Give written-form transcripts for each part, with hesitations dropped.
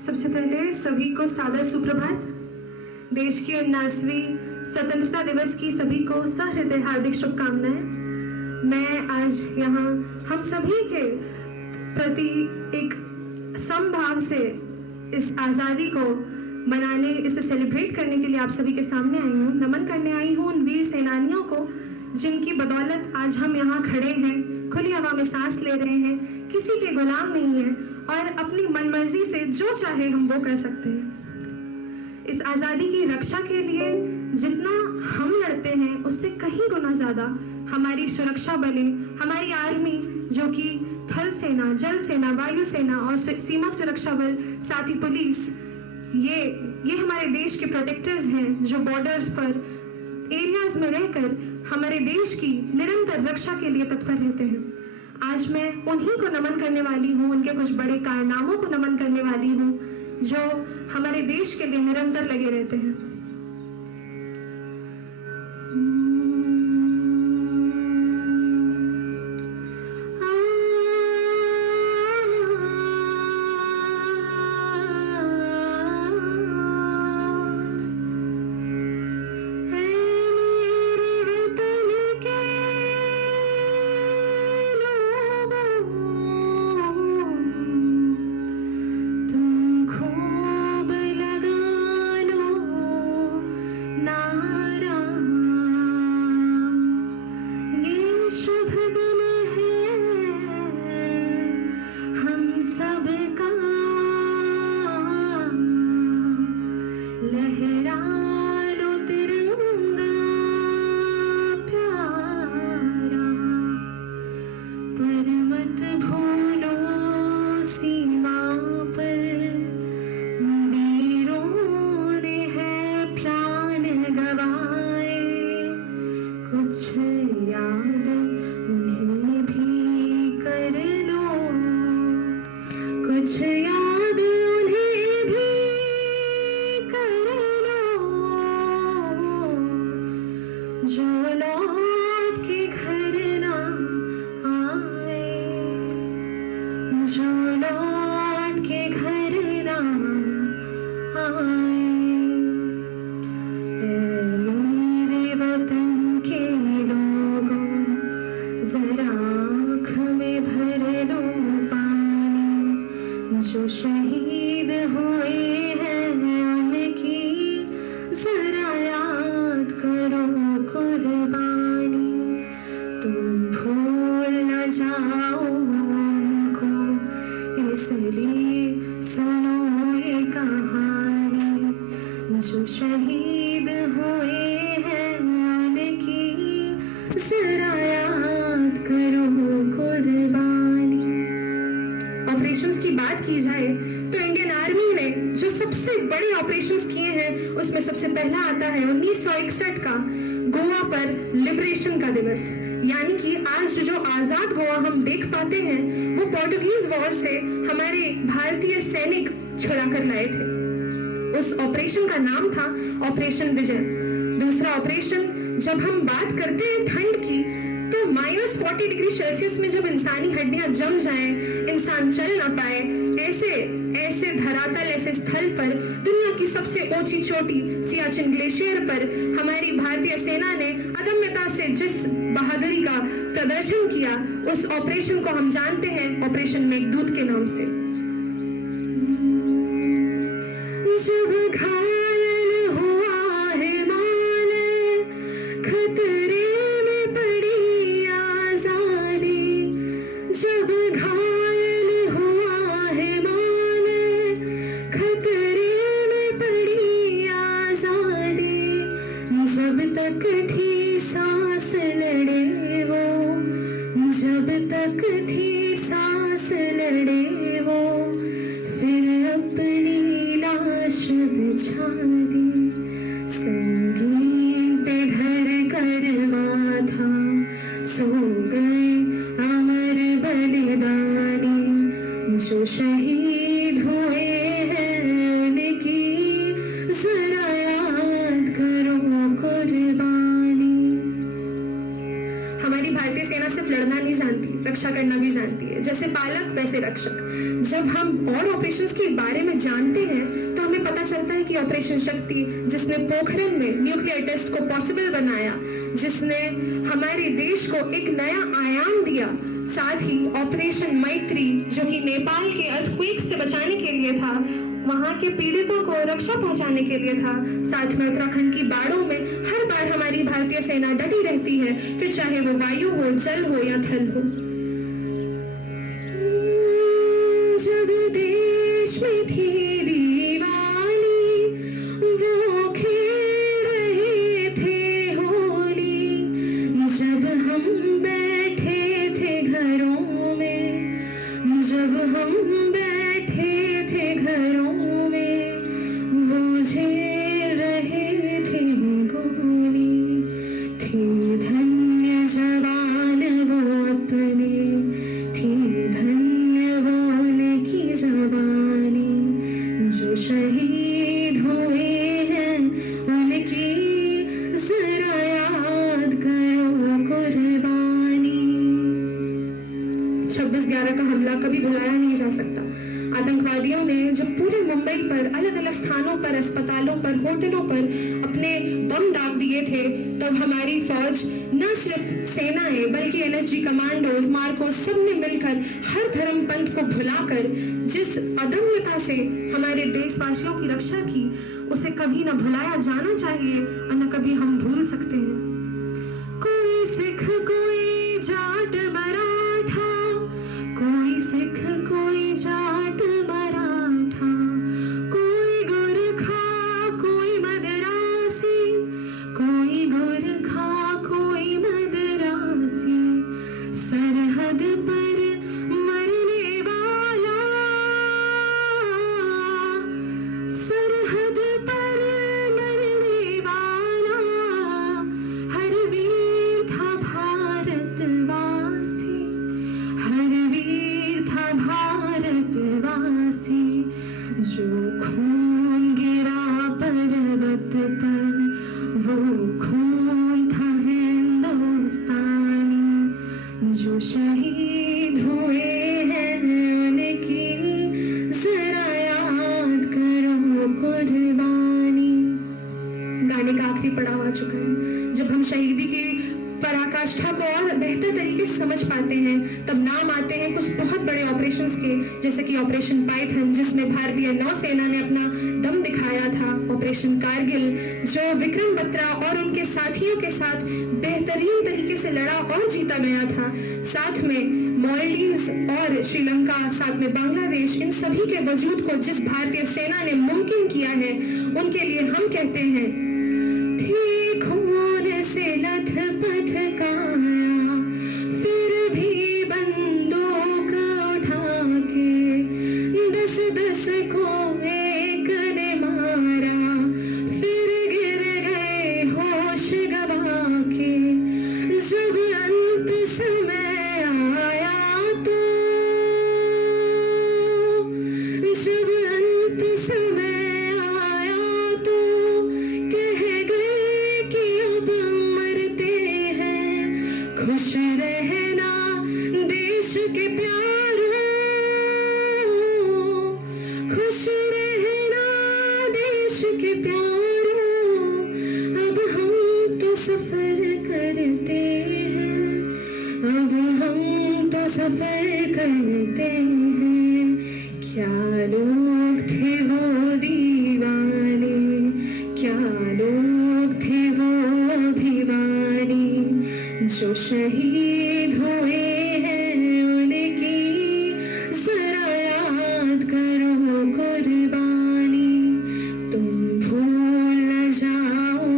सबसे पहले सभी को सादर सुप्रभात। देश की 49वीं स्वतंत्रता दिवस की सभी को सहृदय हार्दिक शुभकामनाएं। मैं आज यहाँ हम सभी के प्रति एक समभाव से इस आज़ादी को मनाने, इसे सेलिब्रेट करने के लिए आप सभी के सामने आई हूँ। नमन करने आई हूँ उन वीर सेनानियों को जिनकी बदौलत आज हम यहाँ खड़े हैं, खुली हवा में सांस ले रहे हैं, किसी के गुलाम नहीं हैं और अपनी मनमर्जी से जो चाहे हम वो कर सकते हैं। इस आज़ादी की रक्षा के लिए जितना हम लड़ते हैं उससे कहीं गुना ज़्यादा हमारी सुरक्षा बलें, हमारी आर्मी जो कि थल सेना, जल सेना, वायु सेना और सीमा सुरक्षा बल, साथ ही पुलिस, ये हमारे देश के प्रोटेक्टर्स हैं जो बॉर्डर्स पर एरियाज में रहकर हमारे देश की निरंतर रक्षा के लिए तत्पर रहते हैं। आज मैं उन्हीं को नमन करने वाली हूँ, उनके कुछ बड़े कारनामों को नमन करने वाली हूँ जो हमारे देश के लिए निरंतर लगे रहते हैं। जो शहीद हुए हैं उनकी जरा याद करो कुर्बानी, तुम भूल न जाओ उनको, इसलिए सुनो ये कहानी। जो शहीद हुए हैं उनकी जरा याद करो कुर्बानी। ऑपरेशंस की बात की जाए तो इंडियन आर्मी ने जो सबसे बड़े ऑपरेशंस किए हैं उसमें सबसे पहला आता है 1961 का गोवा पर लिबरेशन का दिवस। यानी कि आज जो आजाद गोवा हम देख पाते हैं वो पोर्टुगीज वॉर से हमारे भारतीय सैनिक छुड़ा कर लाए थे। उस ऑपरेशन का नाम था ऑपरेशन विजय। दूसरा ऑपरेशन, जब हम बात करते हैं ठंड की, तो -40 डिग्री सेल्सियस में जब इंसानी हड्डियां जम जाएं, इंसान चल ना पाए, ऐसे धरातल, ऐसे स्थल पर दुनिया की सबसे ऊंची चोटी सियाचिन ग्लेशियर पर हमारी भारतीय सेना ने अदम्यता से जिस बहादुरी का प्रदर्शन किया, उस ऑपरेशन को हम जानते हैं ऑपरेशन मेघदूत के नाम से। जब घायल हुआ हिमालय, खतरे में पड़ी आजादी, जब घायल हुआ हिमालय, खतरे में पड़ी आजादी, जब तक थी सांस लड़े वो, जब तक थी सांस लड़े वो, फिर अपनी लाश बिछा दी, संगीन पे धर कर माथा, सो गए अमर बलिदानी। जो शहीद हुए हैं उनकी जरा याद करो कुर्बानी। हमारी भारतीय सेना सिर्फ लड़ना नहीं जानती, रक्षा करना भी जानती है। जैसे पालक वैसे रक्षक। जब हम और ऑपरेशंस के बारे में जानते हैं तो हमें पता चलता है कि ऑपरेशन शक्ति, जिसने पोखरण में न्यूक्लियर टेस्ट को पॉसिबल बनाया, जिसने हमारे देश को एक नया आयाम दिया, साथ ही ऑपरेशन मैत्री जो कि नेपाल के अर्थक्वेक से बचाने के लिए था, वहां के पीड़ितों को रक्षा पहुंचाने के लिए था, साथ में उत्तराखंड की बाढ़ों में हर बार हमारी भारतीय सेना डटी रहती है, फिर चाहे वो वायु हो, जल हो या थल हो। जब देश में थी दीवाली, वो खेल रहे थे होली, जब हम बैठे थे घरों में, जब हम बैठे थे घरों में, वो झेल रहे थे गोली, थी धन्य जवान वो अपने, थी धन्य वो उनकी जवानी, जो शहीद हुए हैं उनकी जरा याद करो कुर्बानी। 26/11 का हमला कभी भुलाया नहीं जा सकता। आतंकवादियों ने जब पूरे मुंबई पर अलग अलग स्थानों पर, अस्पतालों पर, होटलों पर अपने बम दाग दिए थे, तब हमारी फौज न सिर्फ सेनाएं बल्कि एनएसजी कमांडोज, मार्कोस, सबने मिलकर हर धर्म पंथ को भुलाकर जिस अदम्यता से हमारे देशवासियों की रक्षा की, उसे कभी न भुलाया जाना चाहिए और न कभी हम भूल सकते हैं। कोई सिख, कोई जाट मराठा, कोई सिख, कोई जाट मराठा, कोई गोरखा, कोई मदरासी, कोई गोरखा, कोई मदरासी, सरहद पर मरने वाला, सरहद पर मरने वाला, हर वीर था भारतवासी, हर वीर था भारतवासी, जो खून गिरा पर्वत पर, वो खून था हिंदुस्तानी, जो शहीद हुए हैं उनकी जरा याद करो कुर्बानी। गाने का आखिरी पड़ाव आ चुका है। जब हम शहीदी की पराकाष्ठा को और बेहतर तरीके से समझ पाते हैं, तब नाम आते हैं कुछ बहुत बड़े ऑपरेशंस के, जैसे कि ऑपरेशन पाइथन, जिसमें भारतीय नौसेना ने अपना दम दिखाया था, ऑपरेशन कारगिल जो विक्रम बत्रा और उनके साथियों के साथ बेहतरीन तरीके से लड़ा और जीता गया था, साथ में मालदीव्स और श्रीलंका, साथ में बांग्लादेश, इन सभी के वजूद को जिस भारतीय सेना ने मुमकिन किया है, उनके लिए हम कहते हैं, थी खून से लथपथ काया, फिर भी बंदूक उठा के 10-10 को एक ने मारा, फिर गिर गए होश गवा के, जब अंत समय आया तो, जब अंत समय आया तो कह गए कि अब मरते हैं, खुश रहना देश के प्यारों, खुश रहना देश के प्यारों, अब हम तो सफर करते हैं, अब हम तो सफर करते हैं, क्या लोग थे वो दीवाने, क्या लोग थे वो अभिमानी, जो शहीद हुए हैं उनकी जरा याद करो कुर्बानी, तुम भूल न जाओ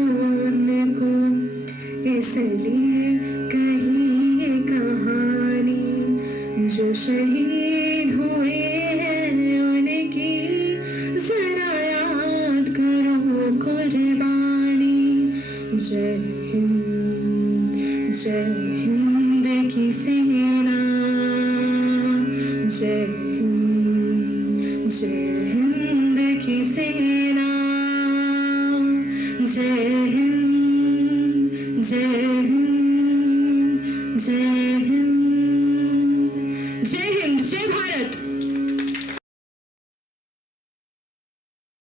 उनको, इसलिए कही ये कहानी, जो शहीद हुए हैं उनकी जरा याद करो कुर्बानी। जय हिंद, जय हिंद की सेना, जय हिंद, जय हिंद की सेना, जय हिंद, जय हिंद, जय हिंद, जय हिंद, जय भारत।